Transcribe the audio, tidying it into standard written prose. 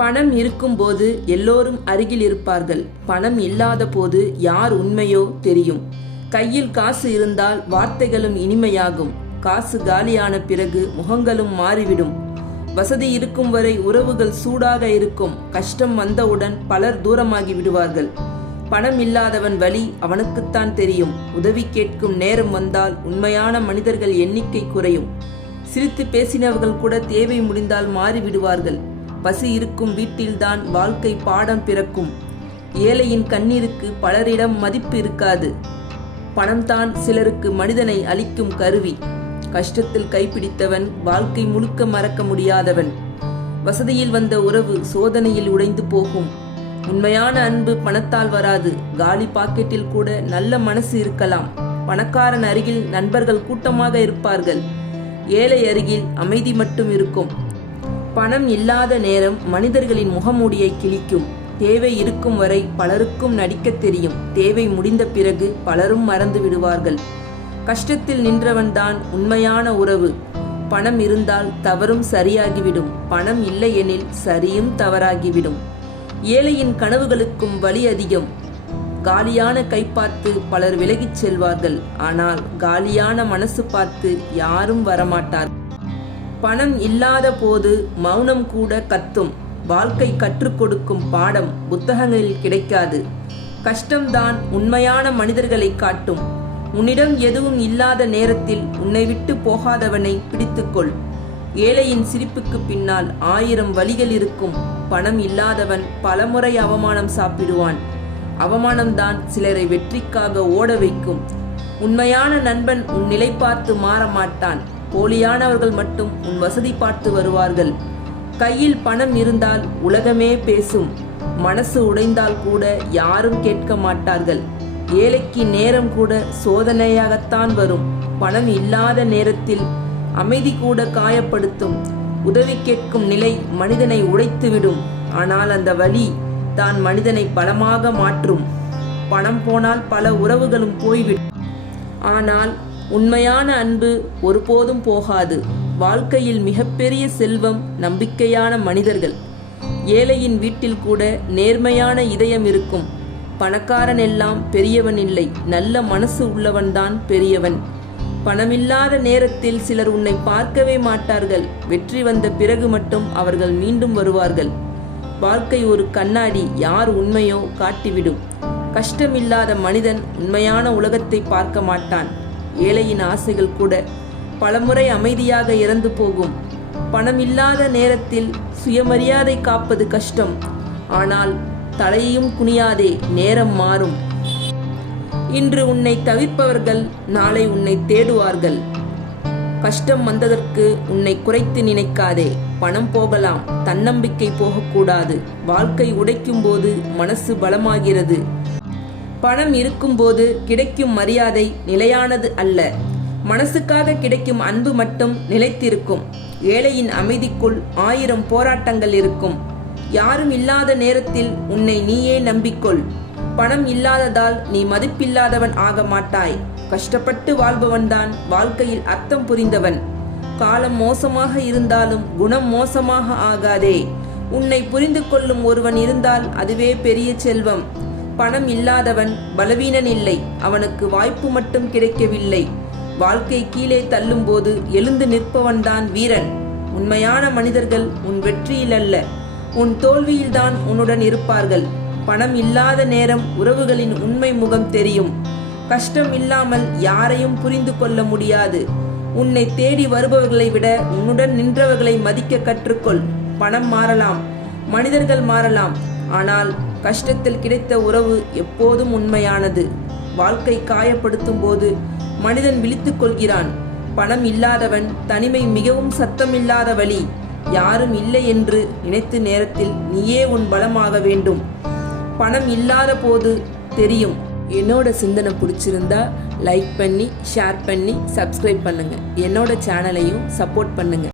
பணம் இருக்கும்போது எல்லோரும் அருகில் இருப்பார்கள். பணம் இல்லாத போது யார் உண்மையோ தெரியும். கையில் காசு இருந்தால் வார்த்தைகளும் இனிமையாகும். காசு காலியான பிறகு முகங்களும் மாறிவிடும். வசதி இருக்கும் வரை உறவுகள் சூடாக இருக்கும். கஷ்டம் வந்தவுடன் பலர் தூரமாகி விடுவார்கள். பணம் இல்லாதவன் வழி அவனுக்குத்தான் தெரியும். உதவி கேட்கும் நேரம் வந்தால் உண்மையான மனிதர்கள் எண்ணிக்கை குறையும். சிரித்து பேசினவர்கள் கூட தேவை முடிந்தால் மாறிவிடுவார்கள். பசி இருக்கும் வீட்டில்தான் வாழ்க்கை பாடம் பிறக்கும். ஏழையின் கண்ணீருக்கு பலரிடம் மதிப்பு இருக்காது. பணம்தான் சிலருக்கு மனிதனை அளிக்கும் கருவி. கஷ்டத்தில் கைப்பிடித்தவன் வாழ்க்கை முழுக்க மறக்க முடியாதவன். வசதியில் வந்த உறவு சோதனையில் உடைந்து போகும். உண்மையான அன்பு பணத்தால் வராது. காலி பாக்கெட்டில் கூட நல்ல மனசு இருக்கலாம். பணக்காரன் அருகில் நண்பர்கள் கூட்டமாக இருப்பார்கள். ஏழை அருகில் அமைதி மட்டும் இருக்கும். பணம் இல்லாத நேரம் மனிதர்களின் முகமூடியை கிழிக்கும். தேவை இருக்கும் வரை பலருக்கும் நடிக்க தெரியும். தேவை முடிந்த பிறகு பலரும் மறந்து விடுவார்கள். கஷ்டத்தில் நின்றவன்தான் உண்மையான உறவு. பணம் இருந்தால் தவறும் சரியாகிவிடும். பணம் இல்லை எனில் சரியும் தவறாகிவிடும். ஏழையின் கனவுகளுக்கும் வலி அதிகம். காலியான கை பார்த்து பலர் விலகிச் செல்வார்கள். ஆனால் காலியான மனசு பார்த்து யாரும் வரமாட்டார். பணம் இல்லாத போது மௌனம் கூட கத்தும். வாழ்க்கை கற்றுக் கொடுக்கும் பாடம் புத்தகங்களில் கிடைக்காது. கஷ்டம்தான் உண்மையான மனிதர்களை காட்டும். உன்னிடம் எதுவும் இல்லாத நேரத்தில் உன்னை விட்டு போகாதவனை பிடித்துக்கொள். ஏழையின் சிரிப்புக்கு பின்னால் 1000 வழிகள் இருக்கும். பணம் இல்லாதவன் பலமுறை அவமானம் சாப்பிடுவான். அவமானம்தான் சிலரை வெற்றிக்காக ஓட வைக்கும். உண்மையான நண்பன் உன் நிலை பார்த்து மாற மாட்டான். போலியானவர்கள் மட்டும் உன் வசதி பார்த்து வருவார்கள். கையில் பணம் இருந்தால் உலகமே பேசும். மனசு உடைந்தால் கூட யாரும் கேட்க மாட்டார்கள். ஏழைக்கு நேரம் கூட சோதனையாகத்தான் வரும். பணம் இல்லாத நேரத்தில் அமைதி கூட காயப்படுத்தும். உதவி கேட்கும் நிலை மனிதனை உடைத்துவிடும். ஆனால் அந்த வலி தான் மனிதனை பலமாக மாற்றும். பணம் போனால் பல உறவுகளும் போய்விடும். ஆனால் உண்மையான அன்பு ஒருபோதும் போகாது. வாழ்க்கையில் மிகப்பெரிய செல்வம் நம்பிக்கையான மனிதர்கள். ஏழையின் வீட்டில் கூட நேர்மையான இதயம் இருக்கும். பணக்காரன் எல்லாம் பெரியவன் இல்லை. நல்ல மனசு உள்ளவன்தான் பெரியவன். பணமில்லாத நேரத்தில் சிலர் உன்னை பார்க்கவே மாட்டார்கள். வெற்றி வந்த பிறகு மட்டும் அவர்கள் மீண்டும் வருவார்கள். வாழ்க்கை ஒரு கண்ணாடி. யார் உண்மையோ காட்டிவிடும். கஷ்டமில்லாத மனிதன் உண்மையான உலகத்தை பார்க்க மாட்டான். ஏழையின் ஆசைகள் கூட பலமுறை அமைதியாக இறந்து போகும். பணம் இல்லாத நேரத்தில் சுயமரியாதை காப்பது கஷ்டம். ஆனால் தலையையும் குனியாதே, நேரம் மாறும். இன்று உன்னை தவிர்ப்பவர்கள் நாளை உன்னை தேடுவார்கள். கஷ்டம் வந்ததற்கு உன்னை குறைத்து நினைக்காதே. பணம் போகலாம், தன்னம்பிக்கை போகக்கூடாது. வாழ்க்கை உடைக்கும் போது மனசு பலமாகிறது. பணம் இருக்கும்போது கிடைக்கும் மரியாதை நிலையானது அல்ல. மனசுக்காக கிடைக்கும் அன்பு மட்டும் நிலைத்திருக்கும். ஏழையின் அமைதிக்குள் 1000 போராட்டங்கள் இருக்கும். யாரும் இல்லாத நேரத்தில் உன்னை நீயே நம்பிக்கொள். பணம் இல்லாததால் நீ மதிப்பில்லாதவன் ஆக மாட்டாய். கஷ்டப்பட்டு வாழ்பவன்தான் வாழ்க்கையில் அர்த்தம் புரிந்தவன். காலம் மோசமாக இருந்தாலும் குணம் மோசமாக ஆகாதே. உன்னை புரிந்து கொள்ளும் ஒருவன் இருந்தால் அதுவே பெரிய செல்வம். பணம் இல்லாதவன் பலவீனன் இல்லை. அவனுக்கு வாய்ப்பு மட்டும் கிடைக்கவில்லை. வாழ்க்கை கீழே தள்ளும் போது எழுந்து நிற்பவன்தான் வீரன். உண்மையான மனிதர்கள் உன் வெற்றியில் அல்ல, உன் தோல்வியில்தான் உன்னுடன் இருப்பார்கள். பணம் இல்லாத நேரம் உறவுகளின் உண்மை முகம் தெரியும். கஷ்டம் இல்லாமல் யாரையும் புரிந்து கொள்ள முடியாது. உன்னை தேடி வருபவர்களை விட உன்னுடன் நின்றவர்களை மதிக்க கற்றுக்கொள். பணம் மாறலாம், மனிதர்கள் மாறலாம். ஆனால் கஷ்டத்தில் கிடைத்த உறவு எப்போதும் உண்மையானது. வாழ்க்கை காயப்படுத்தும் போது மனிதன் விழித்துக் கொள்கிறான். பணம் இல்லாதவன் தனிமை மிகவும் சத்தமில்லாத வழி. யாரும் இல்லை என்று நினைத்த நேரத்தில் நீயே உன் பலமாக வேண்டும். பணம் இல்லாத போது தெரியும். என்னோட சிந்தனை பிடிச்சிருந்தா லைக் பண்ணி, ஷேர் பண்ணி, சப்ஸ்கிரைப் பண்ணுங்க. என்னோட சேனலையும் சப்போர்ட் பண்ணுங்க.